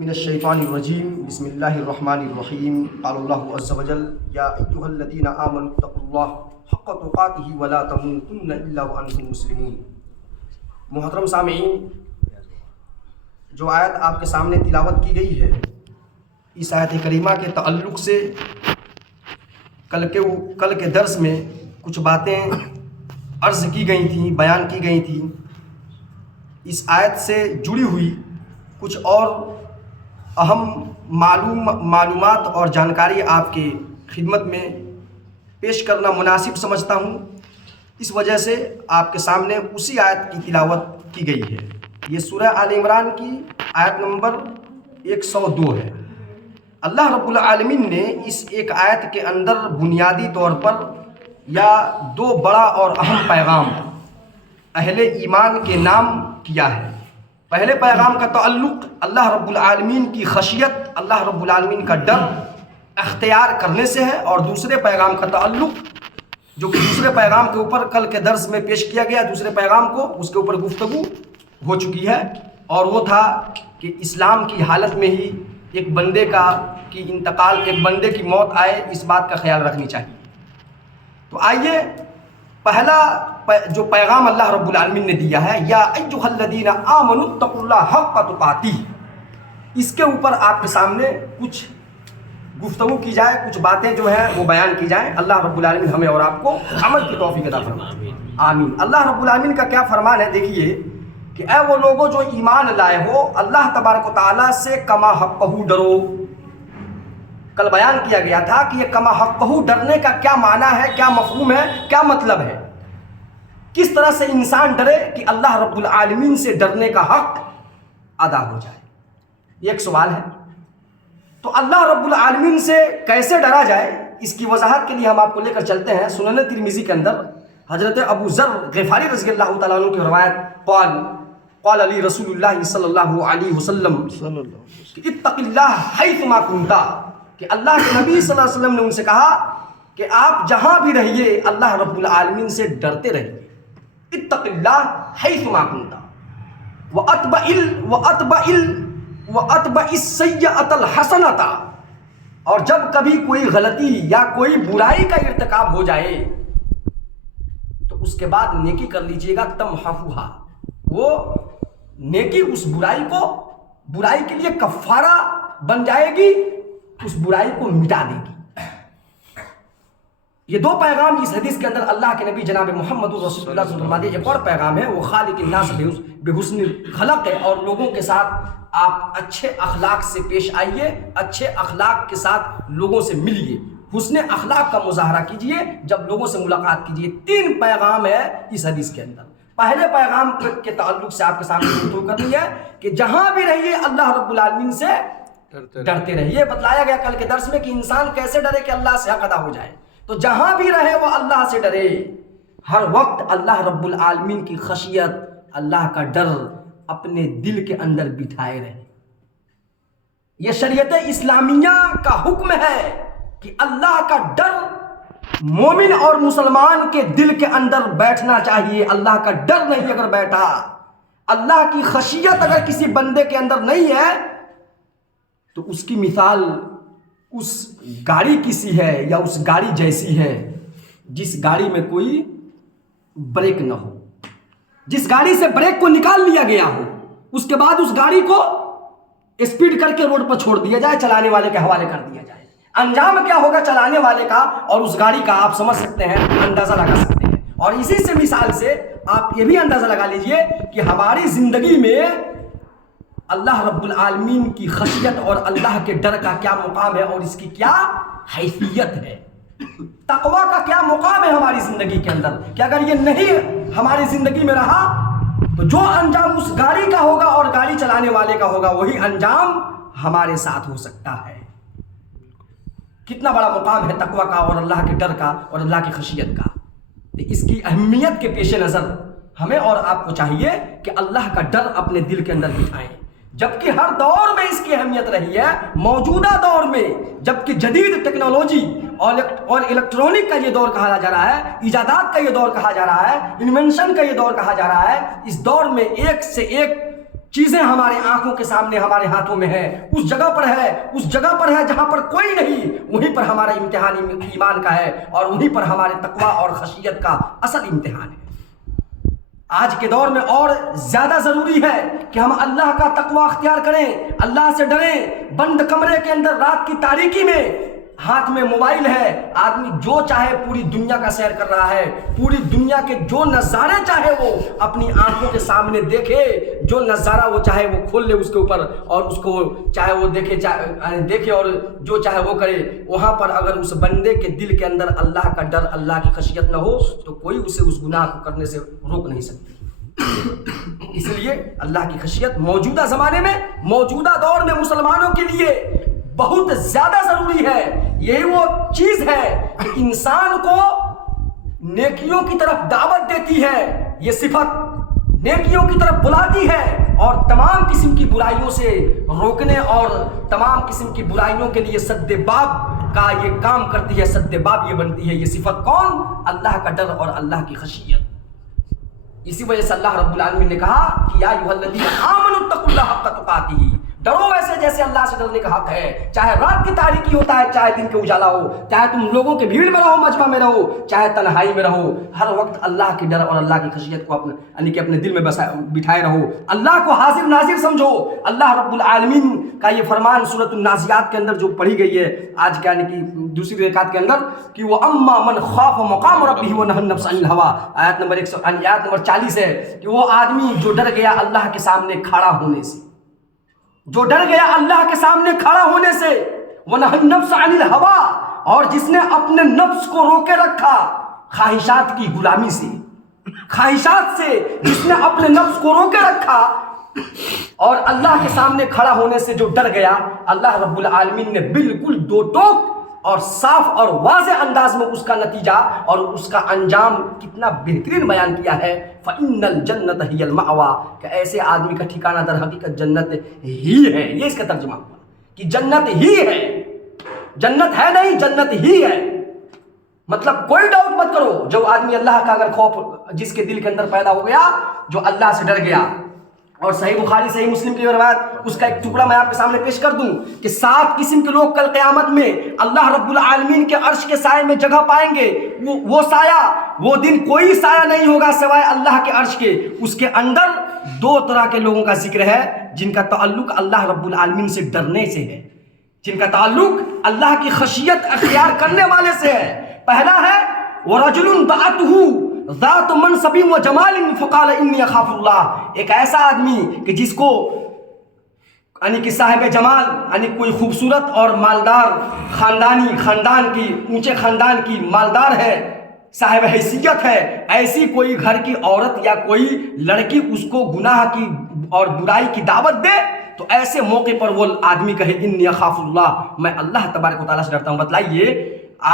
من الشیطان الرجیم بسم اللہ الرحمن الرحیم قال اللہ عز وجل یا ایہا الذین آمنوا اتقوا اللہ حق تقاتہ ولا تموتن الا وانتم مسلمون۔ محترم سامعین، جو آیت آپ کے سامنے تلاوت کی گئی ہے، اس آیت کریمہ کے تعلق سے کل کے درس میں کچھ باتیں عرض کی گئی تھیں، بیان کی گئی تھیں۔ اس آیت سے جڑی ہوئی کچھ اور اہم معلومات اور جانکاری آپ کی خدمت میں پیش کرنا مناسب سمجھتا ہوں، اس وجہ سے آپ کے سامنے اسی آیت کی تلاوت کی گئی ہے۔ یہ سورہ آل عمران کی آیت نمبر 102 ہے۔ اللہ رب العالمین نے اس ایک آیت کے اندر بنیادی طور پر یا دو بڑا اور اہم پیغام اہل ایمان کے نام کیا ہے۔ پہلے پیغام کا تعلق اللہ رب العالمین کی خشیت، اللہ رب العالمین کا ڈر اختیار کرنے سے ہے، اور دوسرے پیغام کا تعلق جو کہ دوسرے پیغام کے اوپر کل کے درس میں پیش کیا گیا، دوسرے پیغام کو اس کے اوپر گفتگو ہو چکی ہے، اور وہ تھا کہ اسلام کی حالت میں ہی ایک بندے ایک بندے کی موت آئے، اس بات کا خیال رکھنی چاہیے۔ تو آئیے پہلا جو پیغام اللہ رب العالمین نے دیا ہے، یا ایھا الذین آمنوا اتقوا اللہ حق تقاتہ، اس کے اوپر آپ کے سامنے کچھ گفتگو کی جائے، کچھ باتیں جو ہیں وہ بیان کی جائیں۔ اللہ رب العالمین ہمیں اور آپ کو عمل کی توفیق عطا فرمائے، آمین۔ اللہ رب العالمین کا کیا فرمان ہے، دیکھیے کہ اے وہ لوگوں جو ایمان لائے ہو، اللہ تبارک و تعالیٰ سے کما حقہ ڈرو۔ کل بیان کیا گیا تھا کہ یہ کما حقہ ڈرنے کا کیا معنی ہے، کیا مفہوم ہے، کیا مطلب ہے، کس طرح سے انسان ڈرے کہ اللہ رب العالمین سے ڈرنے کا حق ادا ہو جائے۔ یہ ایک سوال ہے۔ تو اللہ رب العالمین سے کیسے ڈرا جائے، اس کی وضاحت کے لیے ہم آپ کو لے کر چلتے ہیں سنن ترمذی کے اندر حضرت ابو ذر غفاری رضی اللہ تعالیٰ عنہ کی روایت، قال علی رسول اللہ صلی اللہ علیہ وسلم اتق اللہ حیثما کنت، کہ اللہ کے نبی صلی اللہ علیہ وسلم نے ان سے کہا کہ آپ جہاں بھی رہیے اللہ رب العالمین سے ڈرتے رہیے۔ اتق اللہ حیثما کنت واتبع السیئۃ الحسنۃ، اور جب کبھی کوئی غلطی یا کوئی برائی کا ارتکاب ہو جائے تو اس کے بعد نیکی کر لیجئے گا، تمحفھھا، وہ نیکی اس برائی کے لیے کفارہ بن جائے گی، اس برائی کو مٹا دے گی۔ یہ دو پیغام اس حدیث کے اندر اللہ کے نبی جناب محمد رسول اللہ صلی اللہ علیہ وسلم، ایک اور پیغام ہے وہ خالق الناس بحسن خلق ہے، اور لوگوں کے ساتھ آپ اچھے اخلاق سے پیش آئیے، اچھے اخلاق کے ساتھ لوگوں سے ملیے، حسن اخلاق کا مظاہرہ کیجئے جب لوگوں سے ملاقات کیجئے۔ تین پیغام ہے اس حدیث کے اندر۔ پہلے پیغام کے تعلق سے آپ کے سامنے گفتگو کرنی ہے کہ جہاں بھی رہیے اللہ رب العالمین سے ڈرتے رہیے۔ بتلایا گیا کل کے درس میں کہ انسان کیسے ڈرے کہ اللہ سے حق ادا ہو جائے، تو جہاں بھی رہے وہ اللہ سے ڈرے، ہر وقت اللہ رب العالمین کی خشیت، اللہ کا ڈر اپنے دل کے اندر بٹھائے رہے۔ یہ شریعت اسلامیہ کا حکم ہے کہ اللہ کا ڈر مومن اور مسلمان کے دل کے اندر بیٹھنا چاہیے۔ اللہ کا ڈر نہیں اگر بیٹھا، اللہ کی خشیت اگر کسی بندے کے اندر نہیں ہے، تو اس کی مثال اس گاڑی کی سی ہے، یا اس گاڑی جیسی ہے جس گاڑی میں کوئی بریک نہ ہو، جس گاڑی سے بریک کو نکال لیا گیا ہو، اس کے بعد اس گاڑی کو اسپیڈ کر کے روڈ پر چھوڑ دیا جائے، چلانے والے کے حوالے کر دیا جائے، انجام کیا ہوگا چلانے والے کا اور اس گاڑی کا آپ سمجھ سکتے ہیں، اندازہ لگا سکتے ہیں۔ اور اسی سے مثال سے آپ یہ بھی اندازہ لگا لیجئے کہ ہماری زندگی میں اللہ رب العالمین کی خشیت اور اللہ کے ڈر کا کیا مقام ہے اور اس کی کیا حیثیت ہے، تقوی کا کیا مقام ہے ہماری زندگی کے اندر، کہ اگر یہ نہیں ہماری زندگی میں رہا تو جو انجام اس گاڑی کا ہوگا اور گاڑی چلانے والے کا ہوگا وہی انجام ہمارے ساتھ ہو سکتا ہے۔ کتنا بڑا مقام ہے تقوی کا اور اللہ کے ڈر کا اور اللہ کی خشیت کا۔ اس کی اہمیت کے پیش نظر ہمیں اور آپ کو چاہیے کہ اللہ کا ڈر اپنے دل کے اندر بٹھائیں، جبکہ ہر دور میں اس کی اہمیت رہی ہے۔ موجودہ دور میں جبکہ جدید ٹیکنالوجی اور الیکٹرونک کا یہ دور کہا جا رہا ہے، ایجادات کا یہ دور کہا جا رہا ہے، انوینشن کا یہ دور کہا جا رہا ہے، اس دور میں ایک سے ایک چیزیں ہمارے آنکھوں کے سامنے ہمارے ہاتھوں میں ہے، اس جگہ پر ہے جہاں پر کوئی نہیں، وہیں پر ہمارا امتحان ایمان کا ہے، اور وہیں پر ہمارے تقویٰ اور خشیت کا اصل امتحان ہے۔ آج کے دور میں اور زیادہ ضروری ہے کہ ہم اللہ کا تقویٰ اختیار کریں، اللہ سے ڈریں۔ بند کمرے کے اندر رات کی تاریکی میں ہاتھ میں موبائل ہے، آدمی جو چاہے پوری دنیا کا سیر کر رہا ہے، پوری دنیا کے جو نظارے چاہے وہ اپنی آنکھوں کے سامنے دیکھے، جو نظارہ وہ چاہے وہ کھول لے اس کے اوپر، اور اس کو چاہے وہ دیکھے اور جو چاہے وہ کرے۔ وہاں پر اگر اس بندے کے دل کے اندر اللہ کا ڈر، اللہ کی خشیت نہ ہو تو کوئی اسے اس گناہ کو کرنے سے روک نہیں سکتی۔ اس لیے اللہ کی خشیت موجودہ زمانے میں، موجودہ دور میں مسلمانوں کے لیے بہت زیادہ ضروری ہے۔ یہی وہ چیز ہے کہ انسان کو نیکیوں کی طرف دعوت دیتی ہے، یہ صفت نیکیوں کی طرف بلاتی ہے، اور تمام قسم کی برائیوں سے روکنے اور تمام قسم کی برائیوں کے لیے سد باب کا یہ کام کرتی ہے، سد باب یہ بنتی ہے۔ یہ صفت کون؟ اللہ کا ڈر اور اللہ کی خشیت۔ اسی وجہ سے اللہ رب العالمین نے کہا کہ یا ایھا الذین آمنوا اتقوا اللہ حق تقاتہ، ڈرو ویسے جیسے اللہ سے ڈرنے کا حق ہے، چاہے رات کی تاریکی ہوتا ہے، چاہے دن کے اجالا ہو، چاہے تم لوگوں کے بھیڑ میں رہو، مجمع میں رہو، چاہے تنہائی میں رہو، ہر وقت اللہ کے ڈر اور اللہ کی خشیت کو یعنی کہ اپنے دل میں بٹھائے رہو، اللہ کو حاضر ناظر سمجھو۔ اللہ رب العالمین کا یہ فرمان سورۃ النازعات کے اندر جو پڑھی گئی ہے آج کے یعنی کہ دوسری رکعت کے اندر کہ وہ اما من خاف مقام ربہ ونہى النفس عن الہوى، آیت نمبر 40 ہے کہ وہ آدمی جو ڈر گیا اللہ کے سامنے کھڑا ہونے سے، جو ڈر گیا اللہ کے سامنے کھڑا ہونے سے، وَنَهَى النَّفْسَ عَنِ الْهَوَىٰ، اور جس نے اپنے نفس کو روکے رکھا خواہشات کی غلامی سے، خواہشات سے جس نے اپنے نفس کو روکے رکھا اور اللہ کے سامنے کھڑا ہونے سے جو ڈر گیا، اللہ رب العالمین نے بالکل دو ٹوک اور صاف اور واضح انداز میں اس کا نتیجہ اور اس کا انجام کتنا بہترین بیان کیا ہے۔ فَإِنَّ الْجَنَّةَ هِيَ الْمَأْوَىٰ، کہ ایسے آدمی کا ٹھکانہ در حقیقت جنت ہی ہے۔ یہ اس کا ترجمہ ہوا کہ جنت ہی ہے، جنت ہے نہیں، جنت ہی ہے۔ مطلب کوئی ڈاؤٹ مت کرو، جو آدمی اللہ کا اگر خوف جس کے دل کے اندر پیدا ہو گیا، جو اللہ سے ڈر گیا، اور صحیح بخاری صحیح مسلم کی روایت اس کا ایک ٹکڑا میں آپ کے سامنے پیش کر دوں کہ 7 قسم کے لوگ کل قیامت میں اللہ رب العالمین کے عرش کے سائے میں جگہ پائیں گے۔ وہ سایہ، وہ دن کوئی سایہ نہیں ہوگا سوائے اللہ کے عرش کے۔ اس کے اندر 2 طرح کے لوگوں کا ذکر ہے جن کا تعلق اللہ رب العالمین سے ڈرنے سے ہے، جن کا تعلق اللہ کی خشیت اختیار کرنے والے سے ہے۔ پہلا ہے وَرَجُلٌ دَعَتْهُ ذات منصب و جمال فقال انی اخاف اللہ، ایک ایسا آدمی کہ جس کو یعنی کہ صاحب جمال یعنی کوئی خوبصورت اور مالدار خاندان کی اونچے خاندان کی مالدار ہے، صاحب حیثیت ہے، ایسی کوئی گھر کی عورت یا کوئی لڑکی اس کو گناہ کی اور برائی کی دعوت دے تو ایسے موقع پر وہ آدمی کہے انی اخاف اللہ، میں اللہ تبارک و تعالیٰ سے ڈرتا ہوں۔ بتلائیے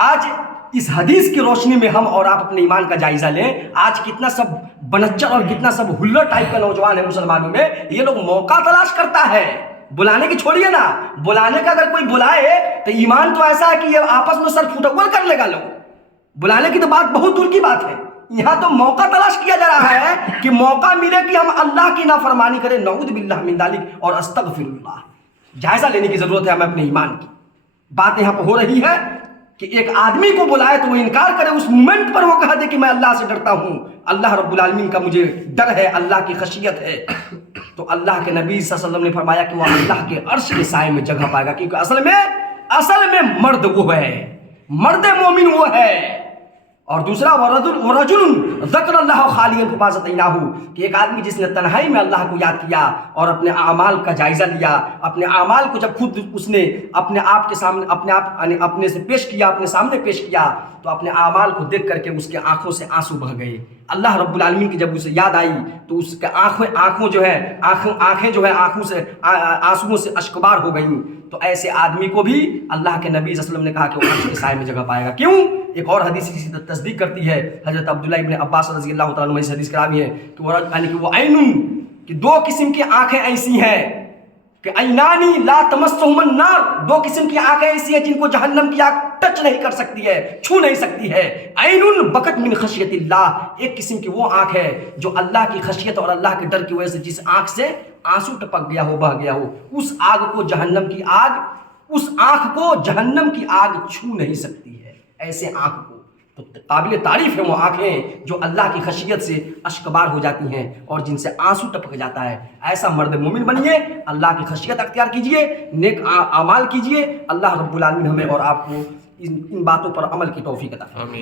آج اس حدیث کی روشنی میں ہم اور آپ اپنے ایمان کا جائزہ لیں، آج کتنا سب بنچر اور کتنا سب ہلر ٹائپ کا نوجوان ہے مسلمانوں میں، یہ لوگ موقع تلاش کرتا ہے، بلانے کی چھوڑیے نا، بلانے کا اگر کوئی بلائے تو ایمان تو ایسا ہے کہ یہ آپس میں سر پھوٹکول کر لے گا لوگ، بلانے کی تو بات بہت دور کی بات ہے، یہاں تو موقع تلاش کیا جا رہا ہے کہ موقع ملے کہ ہم اللہ کی نافرمانی کریں، نعوذ باللہ من ذالک، اور استغفر اللہ۔ جائزہ لینے کی ضرورت ہے ہمیں اپنے ایمان کی۔ بات یہاں پہ ہو رہی ہے کہ ایک آدمی کو بلائے تو وہ انکار کرے، اس مومنٹ پر وہ کہہ دے کہ میں اللہ سے ڈرتا ہوں، اللہ رب العالمین کا مجھے ڈر ہے، اللہ کی خشیت ہے، تو اللہ کے نبی صلی اللہ علیہ وسلم نے فرمایا کہ وہ اللہ کے عرش کے سائے میں جگہ پائے گا، کیونکہ اصل میں مرد وہ ہے، مرد مومن وہ ہے۔ اور دوسرا ورجل ذکر اللہ خالیا ففاضت عیناہ، کہ ایک آدمی جس نے تنہائی میں اللہ کو یاد کیا اور اپنے اعمال کا جائزہ لیا، اپنے اعمال کو جب خود اس نے اپنے آپ کے سامنے اپنے سے پیش کیا، اپنے سامنے پیش کیا تو اپنے اعمال کو دیکھ کر کے اس کے آنکھوں سے آنسو بہہ گئے۔ اللہ رب العالمین کی جب اسے یاد آئی تو اس کے آنکھیں جو ہے آنکھوں سے آنسوؤں سے اشکبار ہو گئیں۔ تو ایسے آدمی کو بھی اللہ کے نبی صلی اللہ علیہ وسلم نے کہا کہ وہ عرش کے سائے میں جگہ پائے گا۔ کیوں؟ ایک اور حدیث اسی تصدیق کرتی ہے، حضرت عبداللہ ابن عباس رضی اللہ تعالیٰ عنہ سے حدیث کرامی ہے کہ وہ عین، کہ 2 قسم کی آنکھیں ایسی ہیں کہ عینانی لا تمسہم النار، 2 قسم کی آنکھیں ایسی ہیں جن کو جہنم کی آگ ٹچ نہیں کر سکتی ہے، چھو نہیں سکتی ہے۔ عین بکت من خشیت اللہ، ایک قسم کی وہ آنکھ ہے جو اللہ کی خشیت اور اللہ کے ڈر کی وجہ سے جس آنکھ سے آنسو ٹپک گیا ہو، بہ گیا ہو، اس آگ کو جہنم کی آگ، اس آنکھ کو جہنم کی آگ چھو نہیں سکتی ہے، ایسے آنکھ کو تو قابل تعریف ہے وہ آنکھیں جو اللہ کی خشیت سے اشکبار ہو جاتی ہیں اور جن سے آنسو ٹپک جاتا ہے۔ ایسا مرد مومن بنیے، اللہ کی خشیت اختیار کیجئے، نیک اعمال کیجئے۔ اللہ رب العالمین ہمیں اور آپ کو ان باتوں پر عمل کی توفیق عطا فرمائے۔